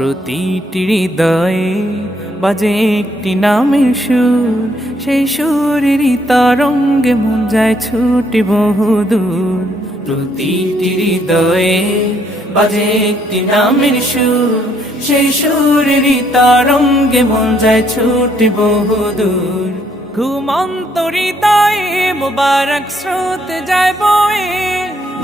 প্রতিটি হৃদয়ে বাজে একটি নামের সুর। সেই সুরেরই তরঙ্গে মন যায় ছুটে বহুদূর। প্রতিটি হৃদয়ে বাজে একটি নামের সুর। সেই সুরেরই তরঙ্গে মন যায় ছুটে বহুদূর। ঘুমন্ত হৃদয়ে মোবারক স্রোত যায় বয়ে।